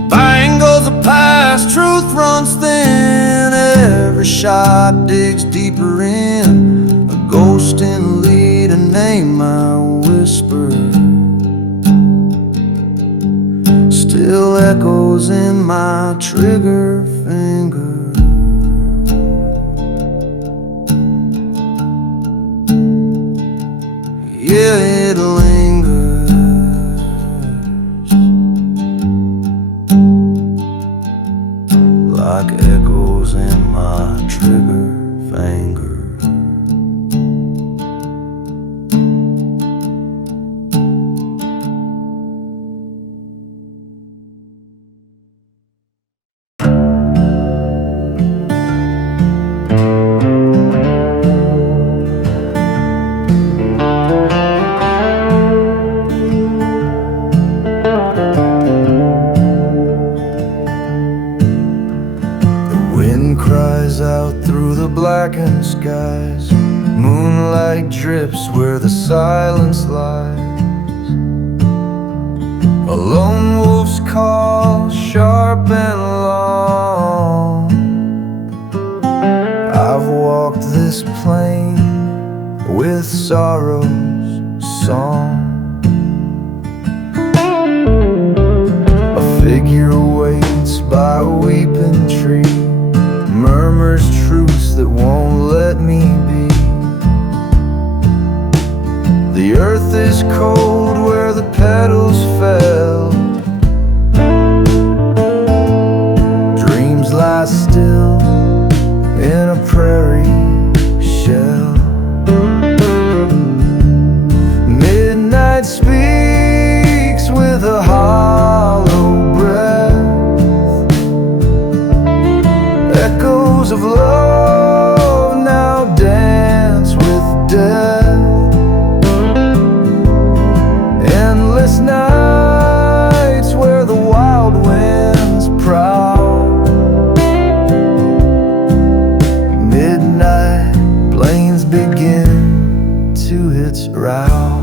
Bang goes the past, truth runs thin. Every shot digs deeper in. A ghost in the lead, a name I whisper still echoes in my trigger finger. Yeah, it lingers like echoes in my trigger finger. Cries out through the blackened skies. Moonlight drips where the silence lies. A lone wolf's call, sharp and long. I've walked this plain with sorrow's song. A figure waits by a weeping tree, murmurs truths that won't let me be. The earth is cold where the petals fell. Dreams lie still in a prairie shell. Midnight speaks with a hollow breath. Echoes of love now dance with death. Endless nights where the wild winds prowl. Midnight plains begin to its route.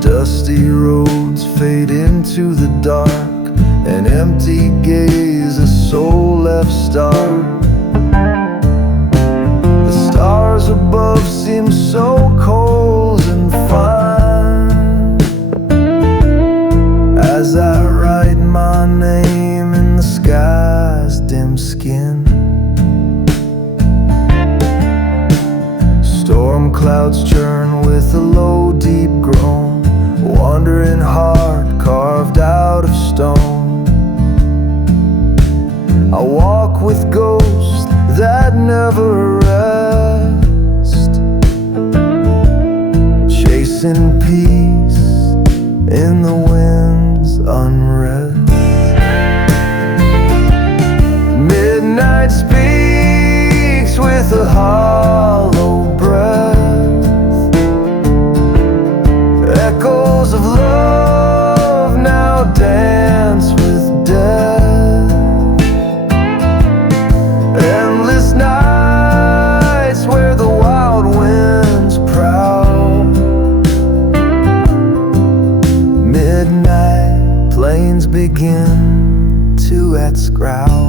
Dusty roads fade into the dark, an empty gaze, a soul left stark. The stars above seem so cold and fine as I write my name in the sky's dim skin. Storm clouds churn with a low, deep groan, wandering heart carved out of stone. I walk with ghosts that never rest, chasing peace in the wind's unrest. Midnight speaks with a hollow breath, echoes of love now dance with death. Endless nights where the wild winds prowl, midnight plains begin to growl.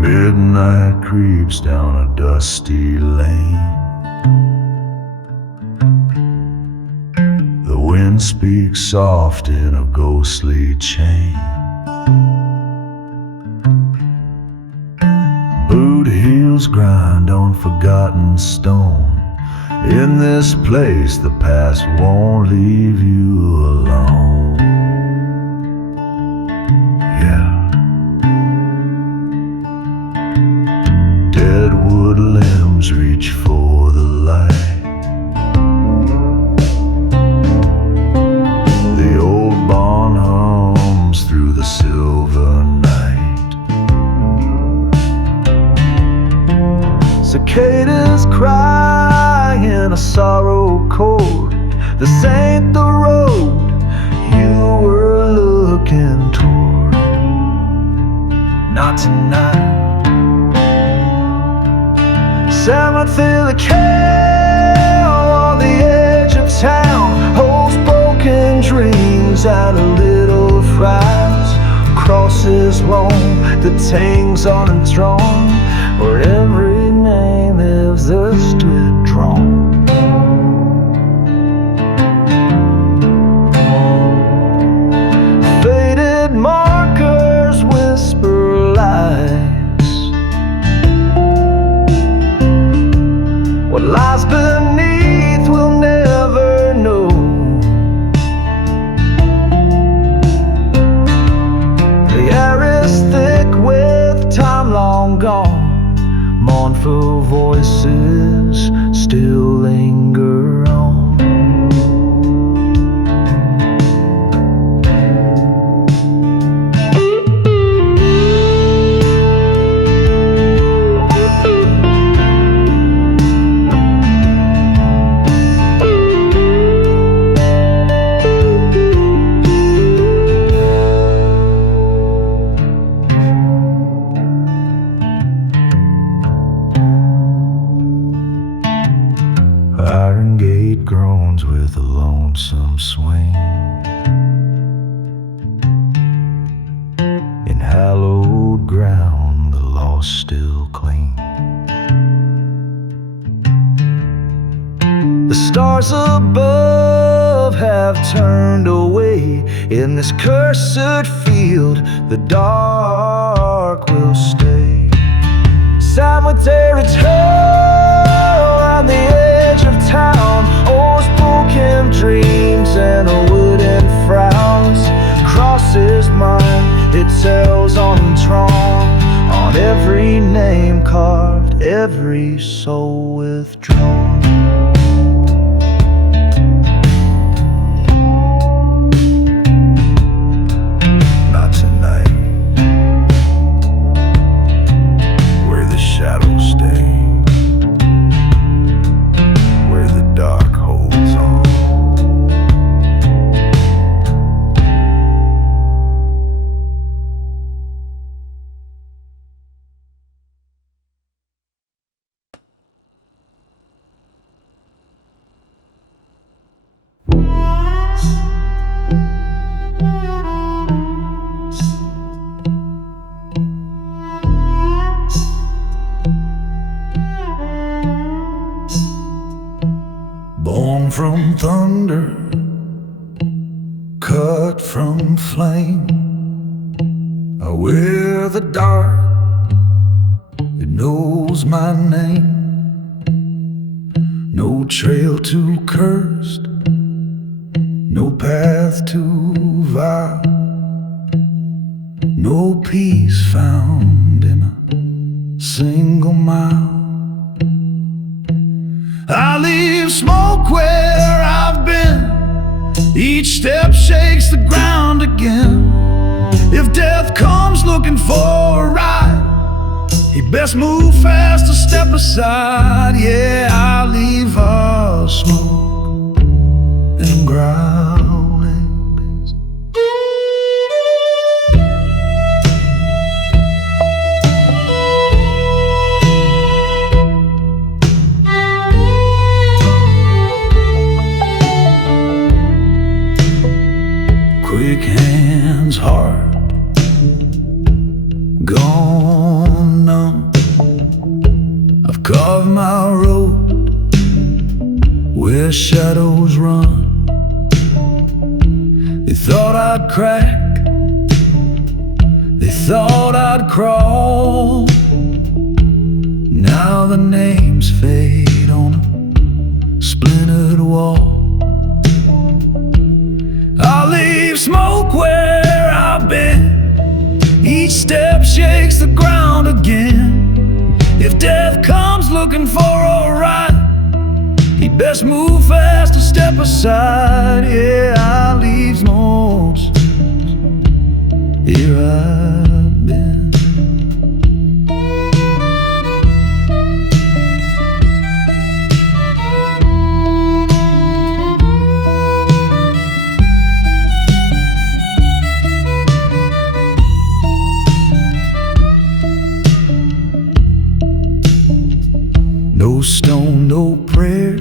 Midnight creeps down a dusty lane. The wind speaks soft in a ghostly chain. Boot heels grind on forgotten stone. In this place the past won't leave you alone. Yeah. Deadwood limbs reach for the light. The old barn hums through the silver night. Cicadas cry in a sorrow chord. This ain't the road you were looking toward. Not tonight. Cemetery cow on the edge of town holds broken dreams and a little fries. Crosses roam, the tangs on enthroned, where every name is a strip drawn. Faded markers whisper lies. What lies beneath we'll never know. The air is thick with time long gone. Mournful voices still linger on. Iron gate groans with a lonesome swing. In hallowed ground the lost still cling. The stars above have turned away. In this cursed field the dark will stay. Cemetery tale on the edge of town holds broken dreams and wooden frowns. Crosses mine, it tells undrawn, on every name carved, every soul withdrawn. Not tonight, where the shadows stay, where the dark holds on. Born from thunder, cut from flame. I wear the dark, it knows my name. No trail too cursed, no path too vile, no peace found in a single mile. I leave smoke where I've been, each step shakes the ground again. If death comes looking for a ride, he best move fast or step aside. Yeah, I leave a smoke and growling beast. Quick hands, heart gone numb. I've carved my road where shadows run. They thought I'd crack, they thought I'd crawl. Now the names fade on a splintered wall. I leave smoke where I've been, each step shakes the ground again. If death comes looking for a ride, he best move fast or step aside. Yeah, I leave smoke here I've been. No stone, no prayer,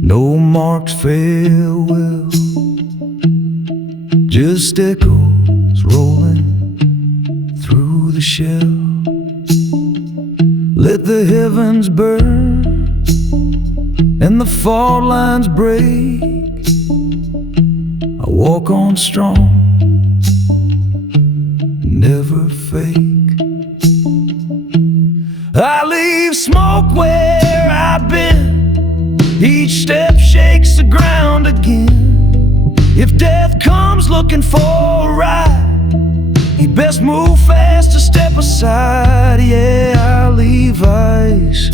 no marked farewell, just echoes rolling through the shell. Let the heavens burn and the fault lines break. I walk on strong, never fake. I leave smoke where I've been, each step shakes the ground again. If death comes looking for a ride, he best move fast or step aside. Yeah, I leave ice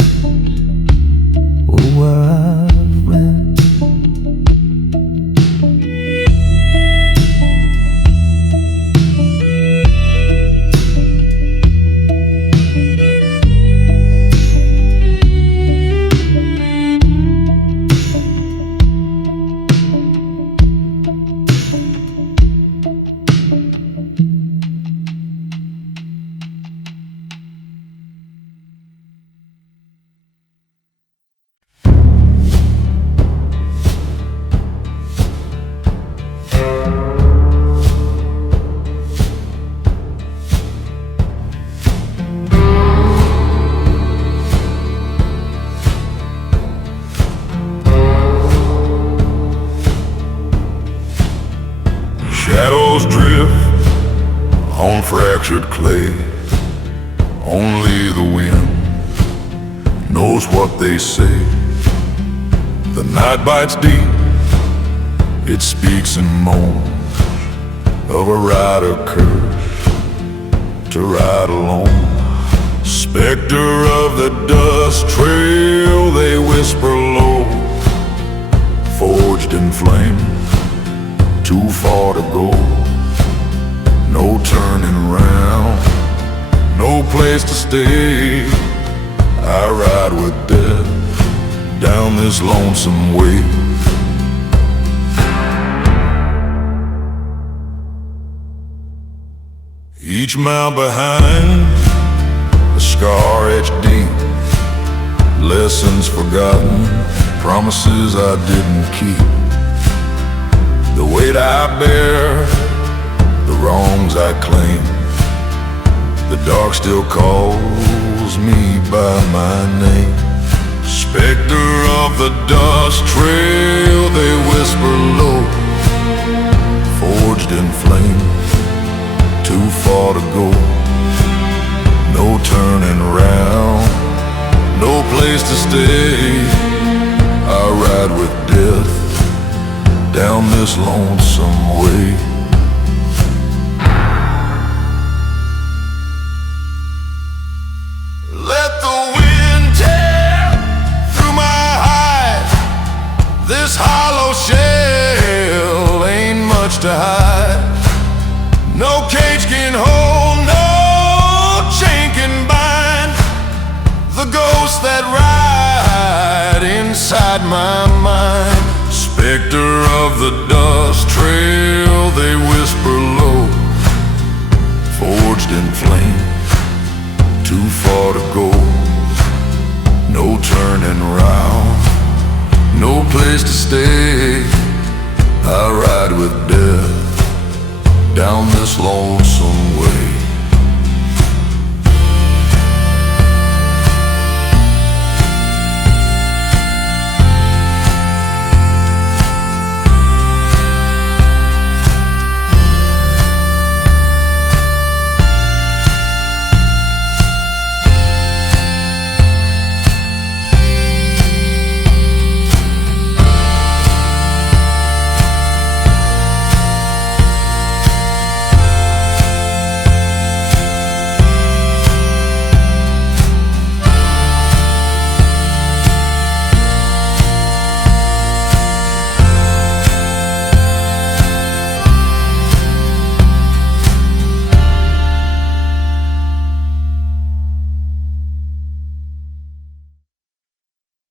where I've been. Shadows drift on fractured clay. Only the wind knows what they say. The night bites deep, it speaks and moans of a rider cursed to ride alone. Spectre of the dust trail, they whisper low, forged in flame, too far to go. No turning round, no place to stay. I ride with death down this lonesome way. Each mile behind, a scar etched deep, lessons forgotten, promises I didn't keep. The weight I bear, the wrongs I claim, the dark still calls me by my name. Spectre of of the dust trail, they whisper low, forged in flame, too far to go. No turning round, no place to stay. I ride with death down this lonesome way. Let the wind tear through my hide. This hollow shell ain't much to hide. No cage can hold, no chain can bind the ghosts that ride inside my mind. Specter of the dust trail, they whisper low, forged in flame, too far to go. No turning round, no place to stay. I ride with death down this lonesome way.